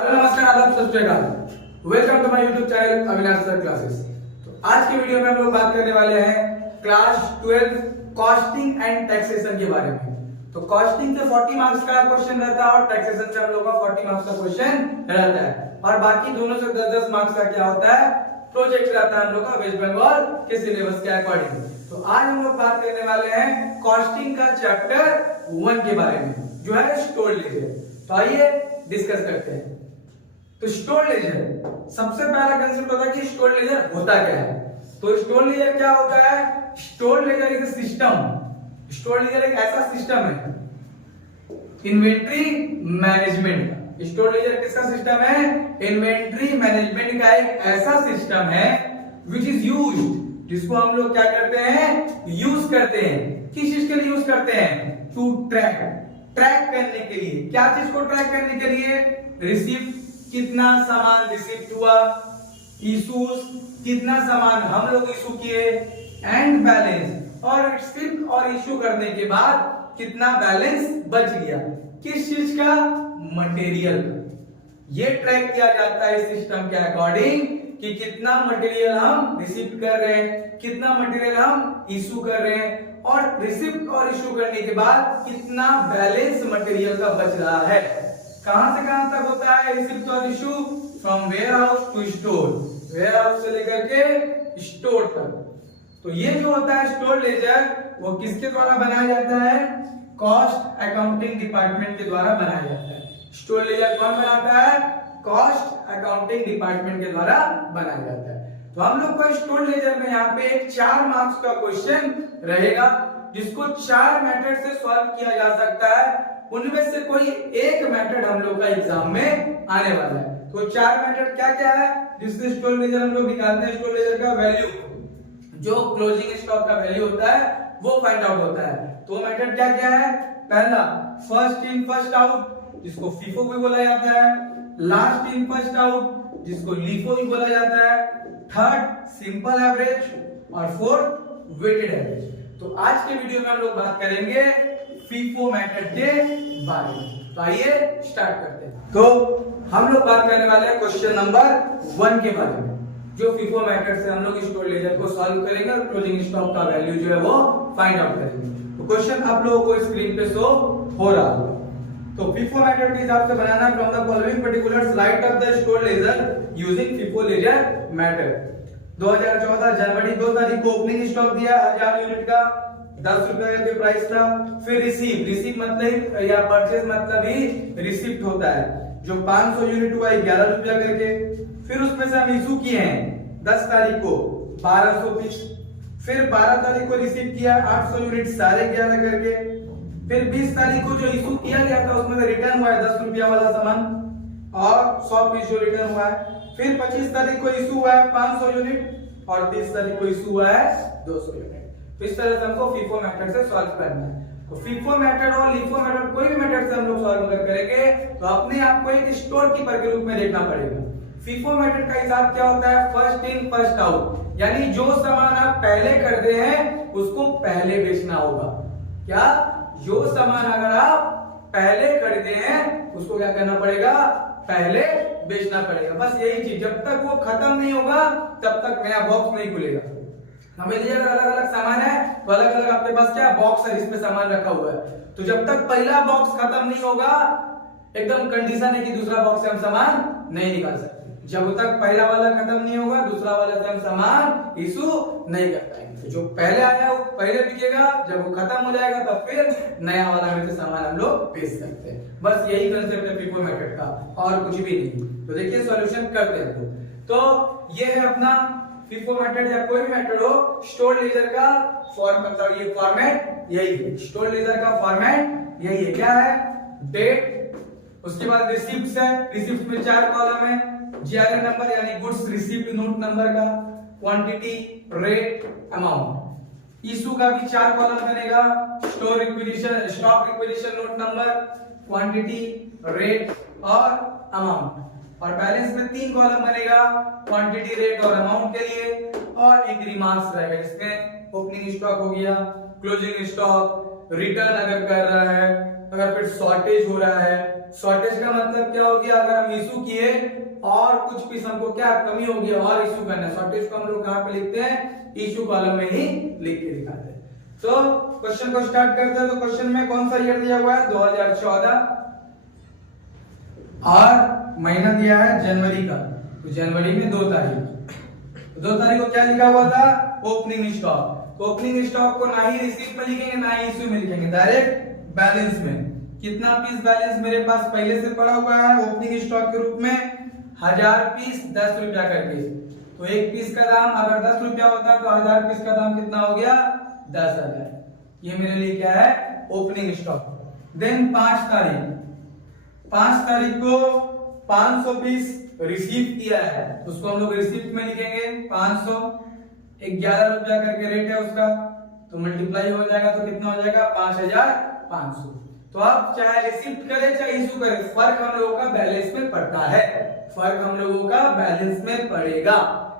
Hello नमस्कार आदाब सत श्री अकाल। Welcome to my YouTube channel Avinash sir classes. तो आज की वीडियो में हम लोग बात करने वाले हैं क्लास 12 कॉस्टिंग एंड टैक्सेशन के बारे में। तो कॉस्टिंग से 40 मार्क्स का क्वेश्चन रहता है और टैक्सेशन से हम लोग का 40 मार्क्स का क्वेश्चन रहता है और बाकी दोनों से 10-10 मार्क्स का क्या होता है, प्रोजेक्ट रहता है हम लोग का वेस्ट बंगाल के सिलेबस के अकॉर्डिंग। तो आज हम लोग बात करने वाले हैं कॉस्टिंग का चैप्टर 1 के बारे में, जो है स्टोर लेजर। तो आइए डिस्कस करते हैं। तो स्टोर लेजर, सबसे पहला कंसेप्ट होता है कि स्टोर लेजर होता क्या है। तो स्टोर लेजर क्या होता है? Store laser is a system. Store laser एक ऐसा सिस्टम है इन्वेंट्री मैनेजमेंट का। स्टोर लेजर किसका सिस्टम है? इन्वेंट्री मैनेजमेंट का एक ऐसा सिस्टम है विच इज यूज्ड, जिसको हम लोग क्या करते हैं, यूज करते हैं। किस चीज के लिए यूज करते हैं? टू ट्रैक करने के लिए। क्या चीज को ट्रैक करने के लिए? रिसीप्ट, कितना सामान रिसीव हुआ, इशूज, कितना सामान हम लोग इशू किए, एंड बैलेंस, और रिसीप्ट और इशू करने के बाद कितना बैलेंस बच गया, किस चीज का? मटेरियल का। ये ट्रैक किया जाता है इस सिस्टम के अकॉर्डिंग कि कितना मटेरियल हम रिसीव कर रहे हैं, कितना मटेरियल हम इशू कर रहे हैं, और रिसीप्ट और इशू करने के बाद कितना बैलेंस मटेरियल का बच रहा है। कहां से कहां तक होता है रिसीप्ट और issue? From warehouse to store, warehouse से लेकर के स्टोर तक। तो ये जो होता है स्टोर लेजर, वो किसके द्वारा बनाया जाता है? कॉस्ट अकाउंटिंग डिपार्टमेंट के द्वारा बनाया जाता है। स्टोर लेजर कौन बनाता है? कॉस्ट अकाउंटिंग डिपार्टमेंट के द्वारा बनाया जाता है। तो हम लोग को स्टोर लेजर में यहाँ पे एक 4 मार्क्स का क्वेश्चन रहेगा, जिसको 4 मेथड से सॉल्व किया जा सकता है। उनमें से कोई एक मेथड हम लोग का एग्जाम में आने वाला है। तो 4 मेथड क्या क्या है जिससे स्टोर लेजर हम लोग निकालते हैं? स्टोर लेजर का वैल्यू, जो क्लोजिंग स्टॉक का वैल्यू होता है, वो फाइंड आउट होता है। तो मेथड क्या क्या है? पहला फर्स्ट इन फर्स्ट आउट, जिसको फीफो भी बोला जाता है। लास्ट इन फर्स्ट आउट, जिसको लीफो भी बोला जाता है। थर्ड सिंपल एवरेज, और फोर्थ वेटेड एवरेज। तो आज के वीडियो में हम लोग बात करेंगे फीफो मेथड के बारे में। तो आइए स्टार्ट करते हैं। तो हम लोग बात करने वाले हैं क्वेश्चन नंबर 1 के बारे में, जो फीफो मेथड से हम लोग स्टोर लेजर को सॉल्व करेंगे और क्लोजिंग स्टॉक का वैल्यू जो है वो फाइंड आउट करेंगे। तो क्वेश्चन आप लोगों को स्क्रीन पे शो हो रहा होगा। तो फीफो मेथड के हिसाब से बनाना from the following particulars write off the store ledger using FIFO ledger method. 2014 जनवरी 2 तारीख को ओपनिंग स्टॉक दिया 1000 यूनिट का, 10 रुपए का प्राइस था। फिर रिसीव मतलब या परचेज मतलब ही रिसिप्ट होता है, जो 500 यूनिट हुआ 11 रुपया करके। फिर उसमें से हम इशू किए हैं 10 तारीख को 1200 पीस। फिर 12 तारीख को रिसीव किया 800 यूनिट 11.5 करके। फिर 20 तारीख को जो इशू किया गया था उसमें से रिटर्न हुआ है 10 रुपया वाला सामान और 100 पीस जो रिटर्न हुआ है। फिर 25 तारीख को इशू हुआ है 500 यूनिट और 30 तारीख को इशू हुआ है 200 यूनिट। तो इस तरह से हमको फीफो मेथड से सॉल्व करना है। तो फीफो मेथड और लीफो मेथड, कोई भी मेथड से हम लोग सॉल्व अगर करेंगे तो अपने आप को एक स्टोर कीपर के रूप में देखना पड़ेगा। फीफो मेथड का हिसाब क्या होता है? फर्स्ट इन फर्स्ट आउट, यानी जो सामान आप पहले कर दे हैं उसको पहले बेचना होगा। क्या? जो सामान अगर आप पहले खरीदे हैं उसको क्या करना पड़ेगा? पहले बेचना पड़ेगा। बस यही चीज, जब तक वो खत्म नहीं होगा तब तक नया बॉक्स नहीं खुलेगा। हमें लिए अगर अलग अलग सामान है तो अलग अलग आपके पास क्या बॉक्स है जिसमें सामान रखा हुआ है। तो जब तक पहला बॉक्स खत्म नहीं होगा, एकदम कंडीशन है कि दूसरा बॉक्स से हम सामान नहीं निकाल सकते। जब तक पहला वाला खत्म नहीं होगा दूसरा वाला से हम सामान इशू नहीं कर पाएंगे। तो जो पहले आया वो पहले बिकेगा, जब वो खत्म हो जाएगा तब फिर नया वाला में से सामान हम लोग बेच सकते हैं। बस यही कंसेप्ट है फीफो मेथड का, और कुछ भी नहीं। तो देखिए सॉल्यूशन करते हैं। तो ये है अपना फीफो मेथड या कोई भी मेथड हो, स्टोर लेजर का मतलब ये फॉर्मेट यही है। स्टोर लेजर का फॉर्मेट यही है। क्या है? डेट, उसके बाद रिसिप्ट्स है, रिसिप्ट में 4 कॉलम है, जीआरए नंबर यानी गुड्स रिसीव्ड नोट नंबर का, क्वांटिटी, रेट, अमाउंट। इशू का भी 4 कॉलम बनेगा, store requisition, stock requisition note number, quantity, rate और अमाउंट। और बैलेंस में 3 कॉलम बनेगा, क्वांटिटी, रेट और अमाउंट के लिए, और एक रिमार्क्स रहेगा जिसमें ओपनिंग स्टॉक हो गया, क्लोजिंग स्टॉक, रिटर्न अगर कर रहा है, अगर फिर शॉर्टेज हो रहा है, शॉर्टेज का मतलब क्या हो गया, अगर हम इशू किए और कुछ पीस हमको क्या कमी हो गया और इशू करना है, शॉर्टेज को हम लोग कहां पे लिखते हैं, इशू कॉलम में ही लिख के दिखाते हैं। तो क्वेश्चन को स्टार्ट करते हैं। तो क्वेश्चन में कौन सा ईयर दिया हुआ है, 2014 और महीना दिया है जनवरी का। तो जनवरी में 2 तारीख को क्या लिखा हुआ था, ओपनिंग स्टॉक। तो ओपनिंग स्टॉक को ना ही रिसीप्ट में लिखेंगे ना ही इशू में लिखेंगे, डायरेक्ट बैलेंस में। कितना पीस बैलेंस मेरे पास पहले से पड़ा हुआ है ओपनिंग स्टॉक के रूप में, 1000 पीस 10 रुपया करके। तो एक पीस का दाम अगर 10 रुपया होता तो 1000 पीस का दाम कितना हो गया, 10,000। ये मेरे लिए क्या है, ओपनिंग स्टॉक। देन 5 तारीख को 500 पीस रिसीव किया है, उसको हम लोग रिसीप्ट में लिखेंगे 500, 11 रुपया करके रेट है उसका, तो मल्टीप्लाई हो जाएगा तो कितना हो जाएगा, 5500। तो आप चाहे रिसीप्ट करें चाहे इशू करें, फर्क हम लोगों का बैलेंस में पड़ता है, फर्क हम लोगों का बैलेंस में पड़ेगा।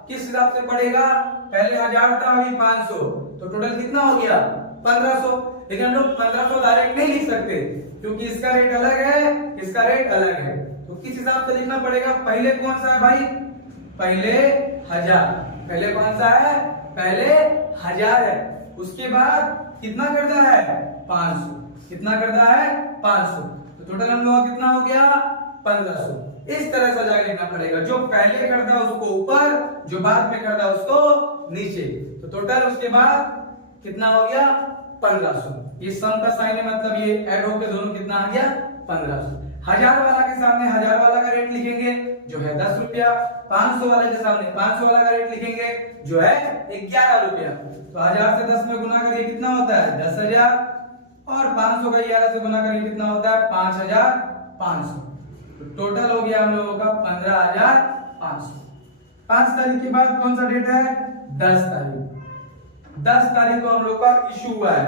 किस हिसाब से पड़ेगा, पहले 1000 था अभी 500, तो टोटल कितना हो गया 1500। लेकिन हम लोग 1500 डायरेक्ट नहीं लिख सकते क्योंकि इसका रेट अलग है, इसका रेट अलग है। तो किस हिसाब से लिखना पड़ेगा, पहले कौन सा है भाई, पहले 1000, पहले कौन सा है, पहले 1000 है, उसके बाद कितना करता है 500, कितना करता है 500, तो टोटल हम लोग कितना हो गया 1500। इस तरह से जाके लिखना पड़ेगा, जो पहले करता उसको ऊपर, जो बाद में करता उसको नीचे। तो टोटल उसके बाद कितना हो गया 1500। ये सम का साइन है, मतलब ये ऐड होकर दोनों कितना आ गया 1500। 1000 वाला के सामने 1000 वाला का रेट लिखेंगे जो है 10 रुपया, 500 वाले के सामने 500 वाला का रेट लिखेंगे जो है 11 रुपया। तो 1000 से 10 में गुना करिए कितना होता है 10,000, और 500 का 11 से गुना करिए कितना होता है 5500। तो टोटल हो गया हम लोगों का 15,500। 5 तारीख के बाद कौन सा डेट है, 10 तारीख। 10 तारीख को हम लोग का इशू हुआ है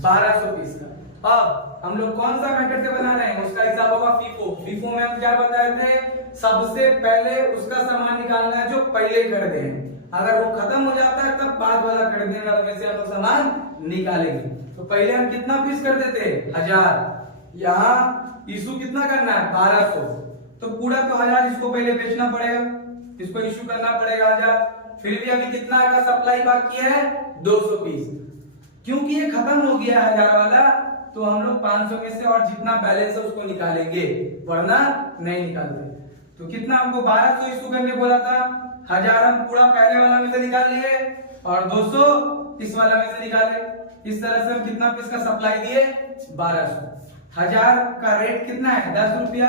1200 पीस का। अब हम लोग कौन सा मेथड से बना रहे हैं, उसका हिसाब होगा फीफो। फीफो में हम क्या बताए थे, सबसे पहले उसका सामान निकालना है जो पहले खरीदे हैं, अगर वो खत्म हो जाता है तब बाद वाला खरीदने वाले में से हम लोग सामान निकालेंगे। तो पहले हम कितना पीस करते थे 1000, यहाँ इशू कितना करना है 1200, तो पूरा तो 1000 इसको पहले बेचना पड़ेगा, इसको इशू करना पड़ेगा 1000। फिर भी अभी कितना का सप्लाई बाकी है 200 पीस, क्योंकि ये खत्म हो गया 1000 वाला, तो हम लोग 500 में से और जितना बैलेंस है उसको निकालेंगे, वरना नहीं निकालते। तो कितना हमको 1200 इशू करने बोला था, 1000 हम पूरा पहले वाला में से निकाल लिए और 200 इस वाला में से निकाले। इस तरह से हम कितना पीस का सप्लाई दिए 1200। 1000 का रेट कितना है 10 रुपया,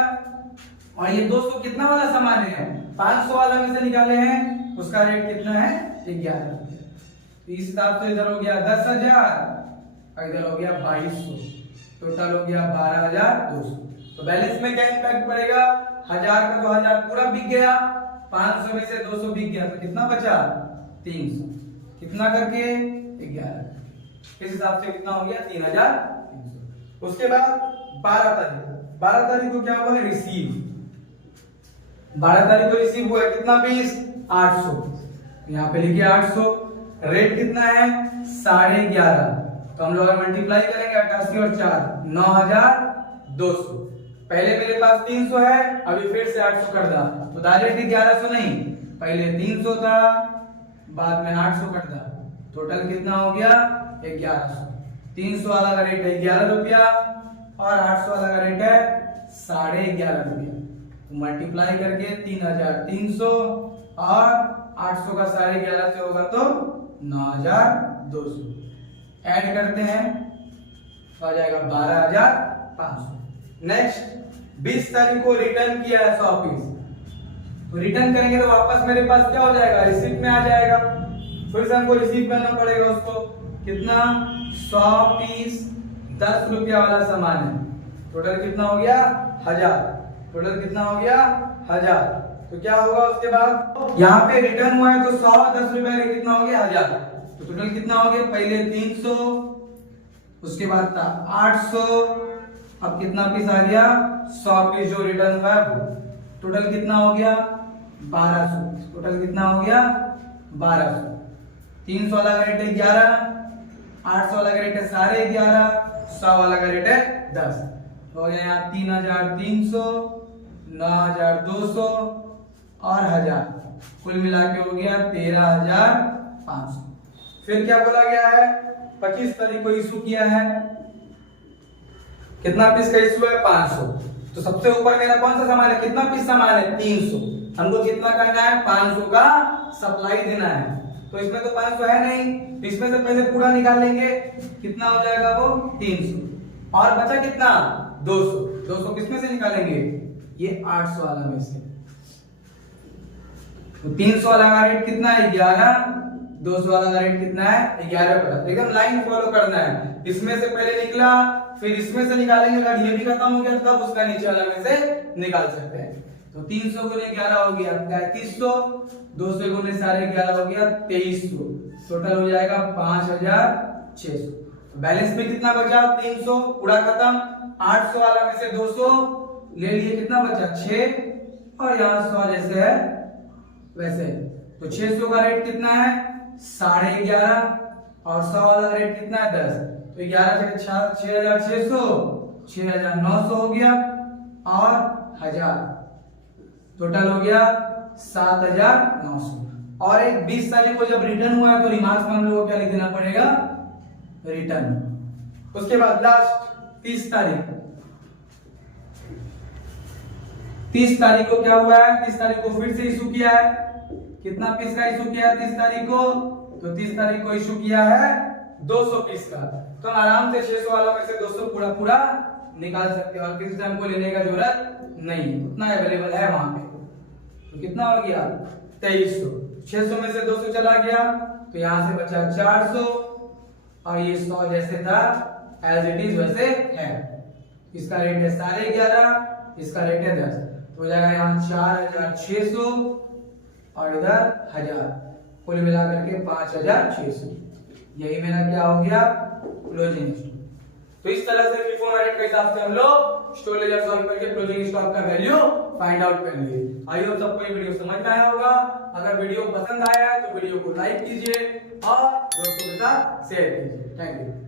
और ये 200 कितना वाला सामान है 500 वाला में से निकाले हैं, उसका रेट कितना है 11 रुपया। तो इस हिसाब से इधर हो गया 10,000, इधर हो गया 2200, टोटल हो गया 12,200। तो बैलेंस में क्या इम्पैक्ट पड़ेगा, 1000 का तो 1000 पूरा बिक गया, 500 में से 200 बिक गया, तो कितना बचा 300, कितना करके 11। इस हिसाब से कितना हो गया 3,300। उसके बाद 12 तारीख को क्या हुआ है रिसीव। 12 तारीख को रिसीव हुआ कितना पीस 800, यहाँ पे लिखिए 800। रेट कितना है 11.5, तो हम लोग मल्टीप्लाई करेंगे 88 और 4 9,200। पहले मेरे पास 300 है, अभी फिर से 800 कर दा, तो डायरेक्ट 1100 नहीं, पहले 300 था बाद में 800 कर दा, टोटल कितना हो गया 1100। 300 वाला का रेट है 11 रुपया और 800 वाला का रेट है 11.5 रुपया, तो मल्टीप्लाई करके 3,300 और 800 का 11.5 से होगा तो 9,200, ऐड करते हैं तो आ जाएगा 12,500। नेक्स्ट 20 तारीख को रिटर्न किया है 100 पीस, तो रिटर्न करेंगे तो वापस मेरे पास क्या हो जाएगा रिसीप्ट में आ जाएगा, फिर से हमको रिसीव करना पड़ेगा उसको। कितना 100 पीस 10 रुपया वाला सामान है, टोटल कितना हो गया 1000, टोटल कितना हो गया 1000। तो क्या होगा उसके बाद यहाँ पे रिटर्न हुआ है तो 100 10 रुपया कितना हो गया 1000, तो टोटल कितना हो गया पहले 300, उसके बाद था 800, अब कितना पीस आ गया 100 पीस जो रिटर्न हुआ है वो, टोटल कितना हो गया 1200, टोटल कितना हो गया 1200। 300 वाला का रेट है 11, 800 वाला का रेट है 11.5, 100 वाला का रेट है 10। हो गया यहाँ 3300, 9200 और 1000, कुल मिला के हो गया 13500। फिर क्या बोला गया है, 25 तारीख को इशू किया है, कितना पीस का इशू है 500। तो सबसे ऊपर मेरा कौन सा सामान है, कितना पीस सामान है 300, हमको कितना करना है 500 का सप्लाई देना है। तो इसमें तो 500 है नहीं, इसमें से पहले पूरा निकाल लेंगे, कितना हो जाएगा वो 300, और बचा कितना 200। 200 किसमें से निकालेंगे, ये 800 वाला में से। तो 300 वाला का रेट कितना है 11, 200 वाला का रेट कितना है 11 पता। एकदम लाइन फॉलो करना है, इसमें से पहले निकला फिर इसमें से निकालेंगे, अगर ये भी खत्म हो गया तब उसका नीचे वाला में से निकाल सकते हैं। तो 300 गुने 11 हो गया 3300, 200 गुने सारे 11 हो गया 2300, टोटल हो जाएगा 5600। तो बैलेंस में कितना बचा 300 पूरा खत्म, 800 वाला में से 200 ले लिए, कितना बचा 6, और यहाँ 100 जैसे है वैसे। तो 600 का रेट कितना है 11.5, और 100 वाला रेट कितना है 10। तो 11 से 6600, 6900 हो गया, और 1000, टोटल हो गया 7900। और एक 20 तारीख को जब रिटर्न हुआ है तो रिमार्क्स में हम लोगों को क्या लिख देना पड़ेगा, रिटर्न। उसके बाद लास्ट 30 तारीख, 30 तारीख को क्या हुआ है, 30 तारीख को फिर से इशू किया है, कितना पीस का इशू किया है 30 तारीख को, तो 30 तारीख को इशू किया है 200 पीस का। तो आराम से 600 वालों में से 200 पूरा पूरा निकाल सकते हो, और किसी टाइम को लेने का जरूरत नहीं, उतना अवेलेबल है वहां पे। तो कितना हो गया 2300, 600 में से 200 चला गया, तो यहाँ से बचा 400, और ये 100 जैसे था एज इट इज वैसे है। इसका रेट है 11.5, इसका रेट है 10, तो हो जाएगा यहाँ 4600, और इधर 1000, कुल मिला करके 5600। यही मेरा क्या हो गया क्लोजिंग स्टॉक। तो इस तरह से FIFO मेथड के हिसाब से हम लोग स्टोर लेजर सॉल्व करके क्लोजिंग स्टॉक का वैल्यू फाइंड आउट कर लिए। आई होप सबको ये वीडियो समझ में आया होगा। अगर वीडियो पसंद आया है तो वीडियो को लाइक कीजिए और दोस्तों के साथ शेयर कीजिए। Thank you.